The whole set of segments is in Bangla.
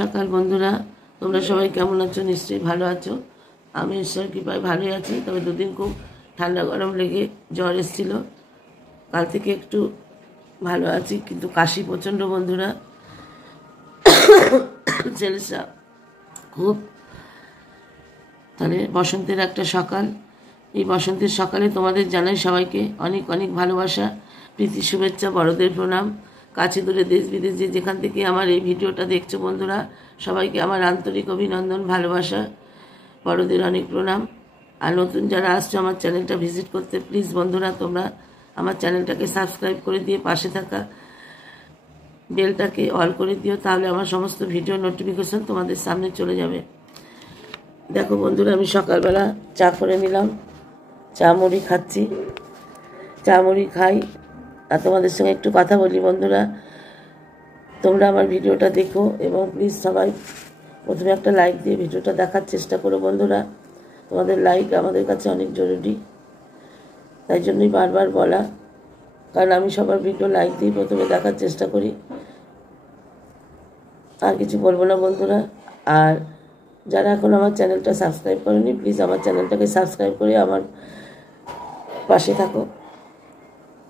সকাল বন্ধুরা, তোমরা সবাই কেমন আছো? নিশ্চয়ই ভালো আছো। আমি ঈশ্বর কৃপায় ভালোই আছি। তবে দুদিন খুব ঠান্ডা গরম লেগে জ্বর এসেছিল। কাল থেকে একটু ভালো আছি, কিন্তু কাশি প্রচণ্ড বন্ধুরা। ছেলেসা খুব। তাহলে বসন্তের একটা সকাল, এই বসন্তের সকালে তোমাদের জানাই সবাইকে অনেক অনেক ভালোবাসা, প্রীতি, শুভেচ্ছা, বড়দের প্রণাম। কাছে দূরে দেশ বিদেশে যেখান থেকে আমার এই ভিডিওটা দেখছো বন্ধুরা, সবাইকে আমার আন্তরিক অভিনন্দন, ভালোবাসা, বড়দের অনেক প্রণাম। আর নতুন যারা আসছো আমার চ্যানেলটা ভিজিট করতে, প্লিজ বন্ধুরা তোমরা আমার চ্যানেলটাকে সাবস্ক্রাইব করে দিয়ে পাশে থাকা বেলটাকে অল করে দিও, তাহলে আমার সমস্ত ভিডিও নোটিফিকেশন তোমাদের সামনে চলে যাবে। দেখো বন্ধুরা, আমি সকালবেলা চা করে নিলাম, চা মুড়ি খাচ্ছি। চা মুড়ি খাই আর তোমাদের সঙ্গে একটু কথা বলি বন্ধুরা। তোমরা আমার ভিডিওটা দেখো এবং প্লিজ সবাই প্রথমে একটা লাইক দিয়ে ভিডিওটা দেখার চেষ্টা করো বন্ধুরা। তোমাদের লাইক আমাদের কাছে অনেক জরুরি, তাই জন্যই বারবার বলা, কারণ আমি সবার ভিডিও লাইক দিয়ে প্রথমে দেখার চেষ্টা করি। আর কিছু বলবো না বন্ধুরা। আর যারা এখন আমার চ্যানেলটা সাবস্ক্রাইব করেনি, প্লিজ আমার চ্যানেলটাকে সাবস্ক্রাইব করে আমার পাশে থাকো।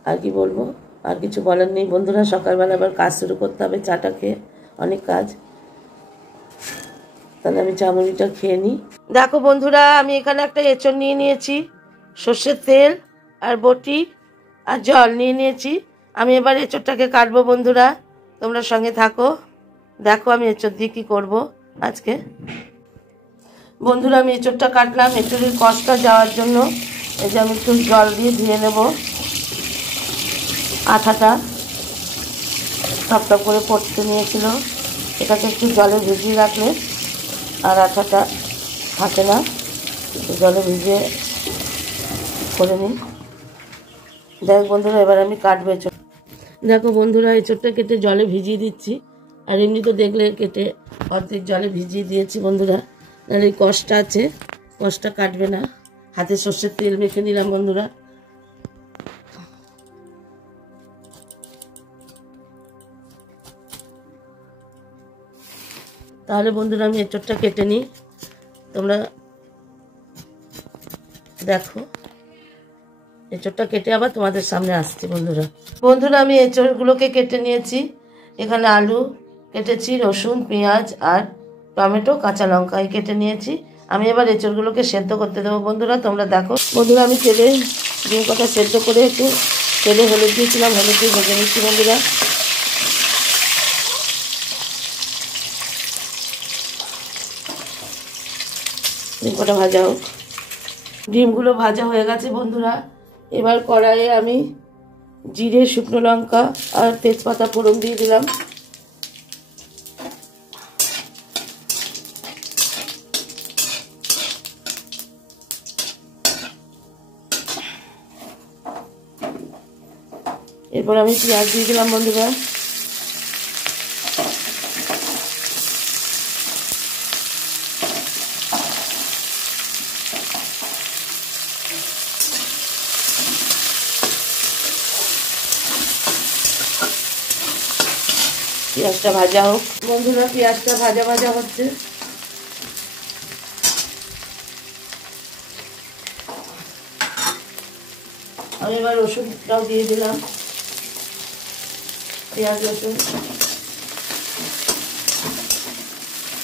আর কি বলবো, আর কিছু বলার নেই বন্ধুরা। সকালবেলা আবার কাজ শুরু করতে হবে, চাটা খেয়ে, অনেক কাজ। তাহলে আমি চামড়িটা খেয়ে নিই। দেখো বন্ধুরা, আমি এখানে একটা এঁচড় নিয়ে নিয়েছি, সর্ষের তেল আর বটি আর জল নিয়ে নিয়েছি। আমি এবার এঁচড়টাকে কাটবো বন্ধুরা, তোমরা সঙ্গে থাকো। দেখো আমি এঁচড় দিয়ে কী করবো আজকে। বন্ধুরা, আমি এঁচড়টা কাটলাম। এঁচড়ের কষটা যাওয়ার জন্য এই যে আমি একটু জল দিয়ে ধুয়ে নেব। আঠাটা টপ করে পড়তে নিয়েছিল, এটাকে একটু জলে ভিজিয়ে রাখলে আর আঠাটা থাকে না। জলে ভিজিয়ে করে নিই। দেখ বন্ধুরা, এবার আমি কাটবো এঁচড়। দেখো বন্ধুরা, এঁচড়টা কেটে জলে ভিজিয়ে দিচ্ছি। আর এমনি তো দেখলে কেটে অর্ধেক জলে ভিজিয়ে দিয়েছি বন্ধুরা, আর এই কষটা আছে, কষটা কাটবে না। হাতে সর্ষের তেল মেখে নিলাম বন্ধুরা। তাহলে বন্ধুরা আমি এঁচড়টা কেটে নিই, তোমরা দেখো। এঁচড়টা কেটে আবার তোমাদের সামনে আসছি বন্ধুরা। বন্ধুরা, আমি এঁচড়গুলোকে কেটে নিয়েছি। এখানে আলু কেটেছি, রসুন, পেঁয়াজ আর টমেটো, কাঁচা লঙ্কা কেটে নিয়েছি। আমি এবার এঁচড়গুলোকে সেদ্ধ করতে দেবো বন্ধুরা, তোমরা দেখো। বন্ধুরা, আমি তেলে ডিম কটা সেদ্ধ করে একটু তেলে হলুদ দিয়েছিলাম, হলুদ দিয়ে ভেজে নিচ্ছি বন্ধুরা। ডিম কটা ভাজা হোক। ডিমগুলো ভাজা হয়ে গেছে বন্ধুরা। এবার কড়াইয়ে আমি জিরে, শুকনো লঙ্কা আর তেজপাতা ফোড়ন দিয়ে দিলাম। এরপর আমি পেঁয়াজ দিয়ে দিলাম বন্ধুরা। পেঁয়াজটা ভাজা হোক বন্ধুরা। পেঁয়াজটা ভাজা ভাজা হচ্ছে। আমি এবার রসুনটাও দিয়ে দিলাম, পেঁয়াজ রসুন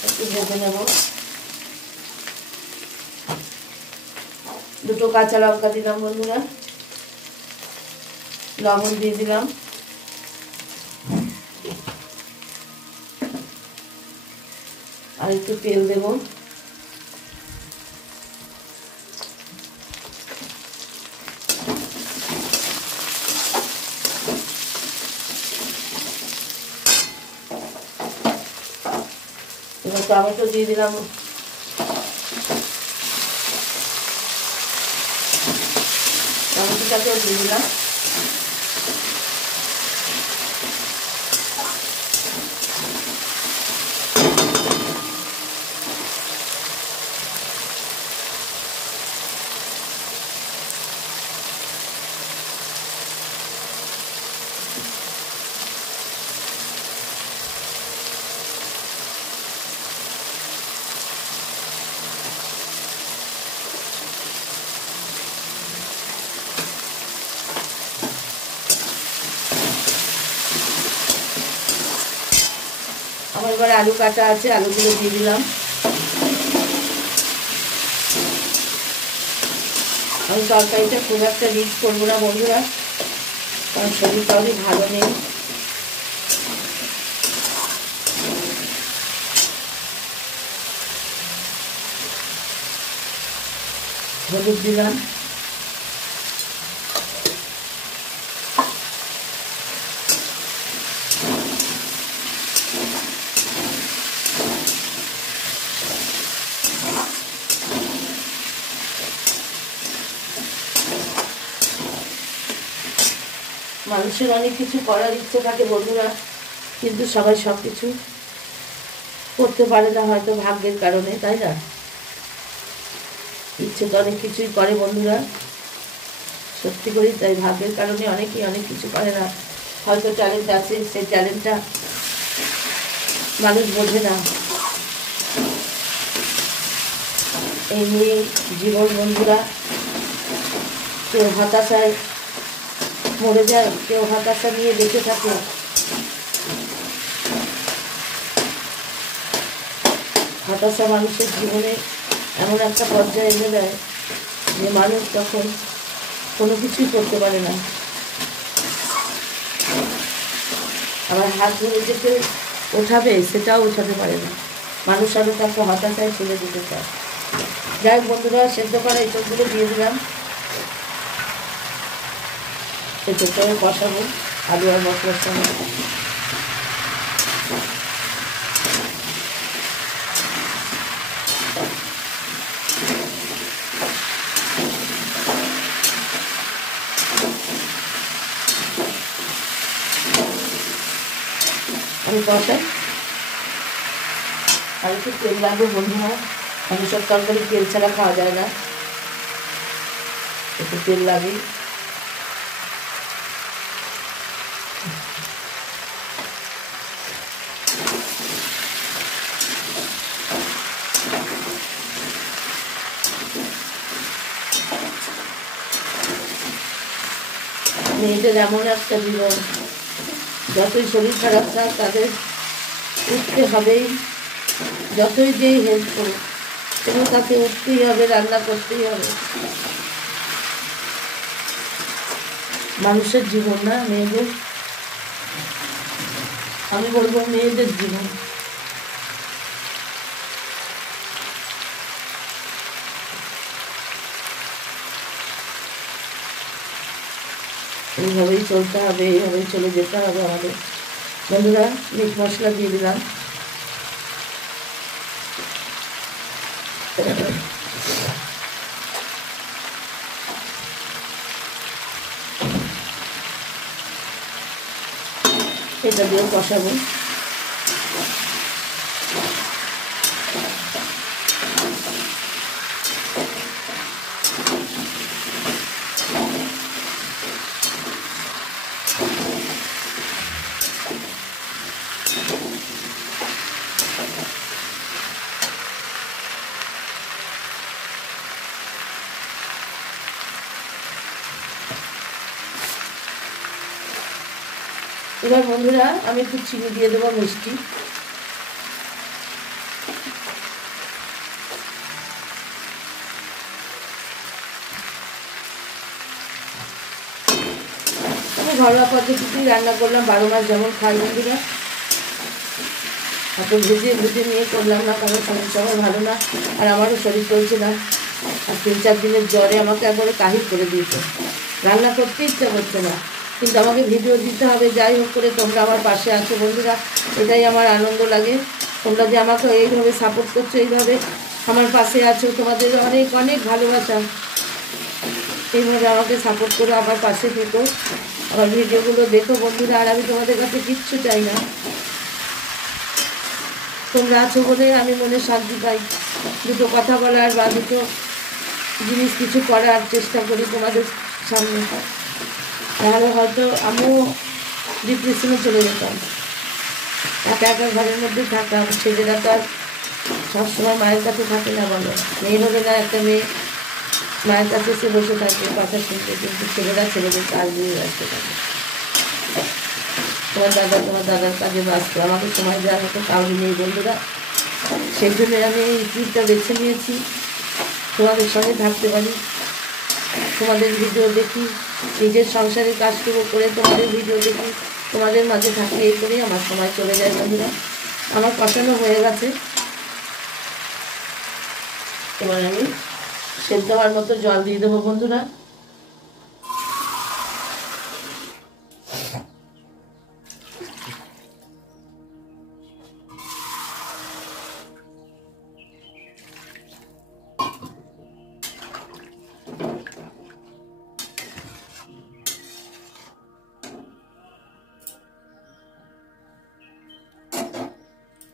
একটু ভেজে নেব। দুটো কাঁচা লঙ্কা দিলাম বন্ধুরা, লবণ দিয়ে দিলাম। আর একটু তেল দেব। এবার টমেটো দিয়ে দিলাম, টমেটোটাকেও দিয়ে দিলাম। আমার এবার আলু কাটা আছে, আলুগুলো দিয়ে দিলাম। আমি তরকারিটা খুব একটা রিচ করবো না বন্ধুরা, কারণ শরীরটাও ভালো নেই। হলুদ দিলাম, মানুষের অনেক কিছু করার ইচ্ছে থাকে বন্ধুরা, কিন্তু সবাই সব কিছু করতে পারে না, হয়তো ভাগ্যের কারণে, তাই না? ইচ্ছে তো অনেক কিছুই করে বন্ধুরা, সত্যি করি তাই। ভাগ্যের কারণে অনেকেই অনেক কিছু পারে না, হয়তো ট্যালেন্ট আছে, সেই ট্যালেন্টটা মানুষ বোঝে না। এই নিয়ে জীবন বন্ধুরা, কেউ হতাশায় মরে যায়, কেউ হতাশা নিয়ে বেঁচে থাকে। হতাশা মানুষের জীবনে এমন একটা পর্যায়ে এনে দেয় যে মানুষ তখন কোনো কিছুই করতে পারে না। আবার হাত ধরে যে কেউ ওঠাবে, সেটাও ওঠাতে পারে না। মানুষ আরও তাকে হতাশায় ছেড়ে দিতে চায়। যাই হোক বন্ধুরা, সেদ্ধ করা এসবগুলো দিয়ে দিলাম। সেটাও কষাবো আলু আর মশলার সঙ্গে। আমি কষাই আর একটু তেল লাগবে বন্ধুরা, আমি সব তরকারি তেল ছাড়া খাওয়া যায় না, একটু তেল লাগে। মেয়েদের এমন একটা জীবন, যতই শরীর খারাপ থাক তাদের উঠতে হবেই, যতই যেই হেল্প করুক কেন তাকে উঠতেই হবে, রান্না করতেই হবে। মানুষের জীবন না মেয়েদের, আমি বলবো মেয়েদের জীবন। এইভাবেই চলতে হবে, এইভাবেই চলে যেতে হবে আমাদের বন্ধুরা। মিট মশলা দিয়ে দিলাম, এটা দিয়েও কষাবো। এবার বন্ধুরা আমি একটু চিনি দিয়ে দেবো, মিষ্টি। আমি ঘরোয়া পদ্ধতিতেই রান্না করলাম, 12 মাস যেমন খাই বন্ধুরা। এত ভেজে ভেজে নিয়ে করলাম না, কারণ শরীর সবার ভালো না, আর আমারও শরীর চলছে না। আর 3-4 দিনের জ্বরে আমাকে একবারে কাহিল করে দিয়েছে, রান্না করতে ইচ্ছা করছে না, কিন্তু আমাকে ভিডিও দিতে হবে। যাই হোক করে তোমরা আমার পাশে আছো বন্ধুরা, এটাই আমার আনন্দ লাগে। তোমরা যে আমাকে এইভাবে সাপোর্ট করছো, এইভাবে আমার পাশে আছো, তোমাদের অনেক অনেক ভালোবাসা। এইভাবে আমাকে সাপোর্ট করো, আমার পাশে থেকো, আমার ভিডিওগুলো দেখো বন্ধুরা। আর আমি তোমাদের কাছে কিচ্ছু চাই না, তোমরা আছো বলে আমি মনে শান্তি পাই। দুটো কথা বলার বা দুটো জিনিস কিছু করার চেষ্টা করি তোমাদের সামনে, তাহলে হয়তো আমিও ডিপ্রেশনে চলে যেতাম। একা একা ঘরের মধ্যে থাকতাম। ছেলেরা তো আর সবসময় মায়ের কাছে থাকে না, বলো। মেয়ে হলে না একটা মেয়ে মায়ের কাছে এসে বসে থাকে কথা শুনতে, কিন্তু ছেলেরা ছেলেদের কাজ নিয়ে ব্যস্ত থাকে। তোমার দাদার কাজে ব্যস্ত, আমাকে সময় দেওয়ার মতো কাউরি নেই বন্ধুরা। সেই জন্য আমি এই ট্রিপটা বেছে নিয়েছি, তোমাদের সঙ্গে থাকতে পারি, তোমাদের ভিডিও দেখি, নিজের সংসারের কাজটুকু করে তোমাদের ভিডিও দেখি, তোমাদের মাঝে থাকি, এই করেই আমার সময় চলে যায় বন্ধুরা। আমার কষানো হয়ে গেছে, এবার আমি সেদ্ধ হওয়ার মতো জল দিয়ে দেবো বন্ধুরা।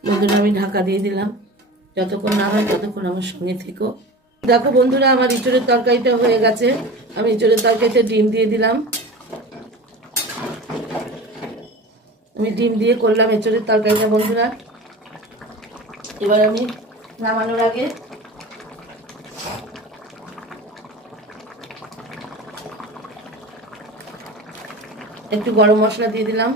বন্ধুরা আমি ঢাকা দিয়ে দিলাম, যতক্ষণ না হয় ততক্ষণ আমার সঙ্গে থেকো। দেখো বন্ধুরা আমার ইঁচড়ের তরকারিটা হয়ে গেছে, আমি ইঁচড়ের তরকারিতে ডিম দিয়ে দিলাম। আমি ডিম দিয়ে করলাম ইঁচড়ের তরকারিটা বন্ধুরা। এবার আমি নামানোর আগে একটু গরম মশলা দিয়ে দিলাম।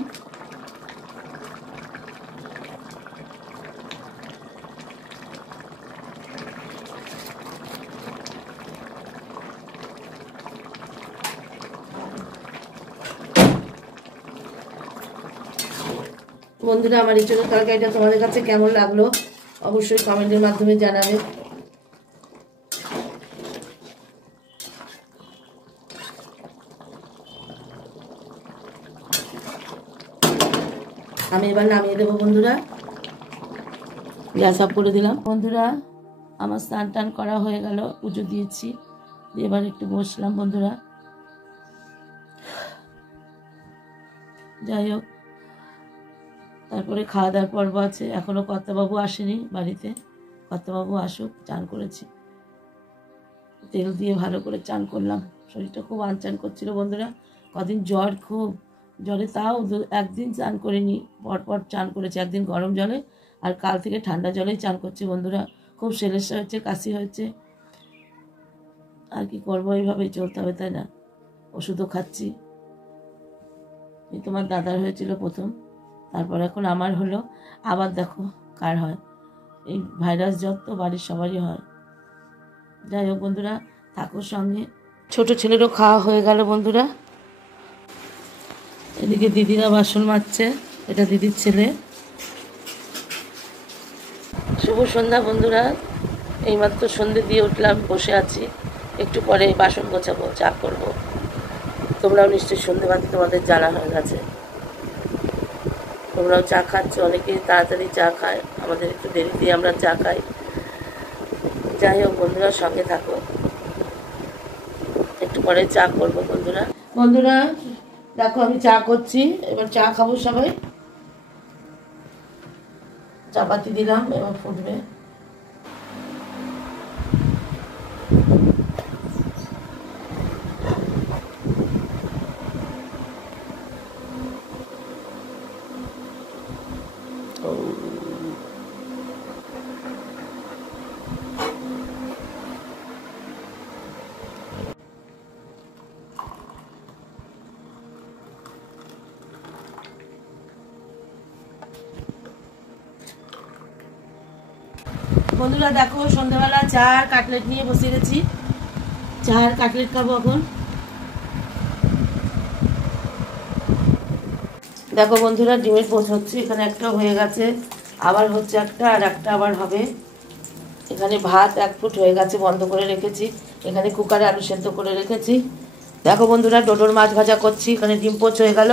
বন্ধুরা আমার ইঁচড়ের তরকারিটা তোমাদের কাছে কেমন লাগলো অবশ্যই কমেন্টের মাধ্যমে জানাবে। আমি এবার নামিয়ে দেবো বন্ধুরা, গ্যাস অফ করে দিলাম। বন্ধুরা আমার স্নান টান করা হয়ে গেল, পুজো দিয়েছি, এবার একটু বসলাম বন্ধুরা। যাই হোক, তারপরে খাওয়া দাওয়ার পর্ব আছে, এখনো কর্তাবাবু আসেনি বাড়িতে, কর্তাবাবু আসুক। চান করেছি, তেল দিয়ে ভালো করে চান করলাম, শরীরটা খুব আনচান করছিল বন্ধুরা। কদিন জ্বর, খুব জ্বরে, তাও একদিন চান করিনি, পরপর চান করেছি, একদিন গরম জলে আর কাল থেকে ঠান্ডা জলেই চান করছি বন্ধুরা। খুব সেলেসা হয়েছে, কাশি হয়েছে, আর কি করবো, এইভাবেই চলতে হবে তাই না। ওষুধও খাচ্ছি, এই তোমার দাদার হয়েছিল প্রথম, তারপর এখন আমার হলো, আবার দেখো কার হয়। এই ভাইরাস জ্বর তো বাড়ির সবারই হয়। যাই হোক বন্ধুরা, থাকো সঙ্গে। ছোট ছেলেরও খাওয়া হয়ে গেল বন্ধুরা। এদিকে দিদিরা বাসন মাজছে, এটা দিদির ছেলে। শুভ সন্ধ্যা বন্ধুরা, এইমাত্র সন্ধে দিয়ে উঠলাম, বসে আছি, একটু পরে বাসন গোছাবো, চা করব। তোমরাও নিশ্চয়ই সন্ধেবাতি তোমাদের জানা হয়ে গেছে, তোমরাও চা খাচ্ছ, অনেকেই তাড়াতাড়ি চা খায়, আমাদের একটু দেরিতে আমরা চা খাই। যাই হোক বন্ধুরা, সঙ্গে থাকো, একটু পরে চা করবো বন্ধুরা। বন্ধুরা দেখো আমি চা করছি, এবার চা খাবো সবাই। চা পাতি দিলাম, এবার ফুটবে। বন্ধুরা দেখো সন্ধ্যাবেলা চা আর কাটলেট নিয়ে বসে গেছি, চা আর কাটলেট খাবো এখন। দেখো বন্ধুরা ডিমের পোচ হচ্ছে, এখানে একটা হয়ে গেছে, আবার হচ্ছে একটা, আর একটা আবার হবে। এখানে ভাত 1 ফুট হয়ে গেছে, বন্ধ করে রেখেছি, এখানে কুকারে আলু সেদ্ধ করে রেখেছি। দেখো বন্ধুরা ডোডোর মাছ ভাজা করছি, এখানে ডিম পোচ হয়ে গেল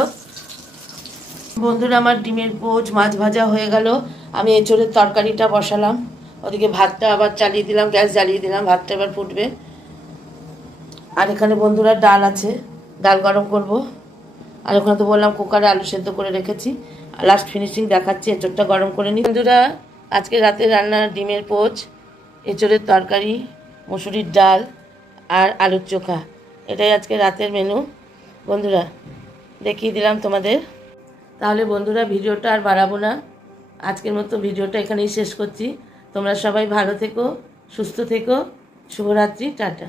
বন্ধুরা। আমার ডিমের পোচ মাছ ভাজা হয়ে গেল, আমি এঁচোড়ের তরকারিটা বসালাম, ওদিকে ভাতটা আবার চালিয়ে দিলাম, গ্যাস জ্বালিয়ে দিলাম, ভাতটা এবার ফুটবে। আর এখানে বন্ধুরা ডাল আছে, ডাল গরম করব। আর ওখানে তো বললাম কুকারে আলু সেদ্ধ করে রেখেছি, লাস্ট ফিনিশিং দেখাচ্ছি, এঁচোড়টা গরম করে নিই বন্ধুরা। আজকে রাতে রান্না ডিমের পোচ, এঁচোড়ের তরকারি, মুসুরির ডাল আর আলুর চোখা, এটাই আজকে রাতের মেনু বন্ধুরা, দেখিয়ে দিলাম তোমাদের। তাহলে বন্ধুরা ভিডিওটা আর বাড়াবো না, আজকের মতো ভিডিওটা এখানেই শেষ করছি। তোমরা সবাই ভালো থেকো, সুস্থ থেকো, শুভরাত্রি, টাটা।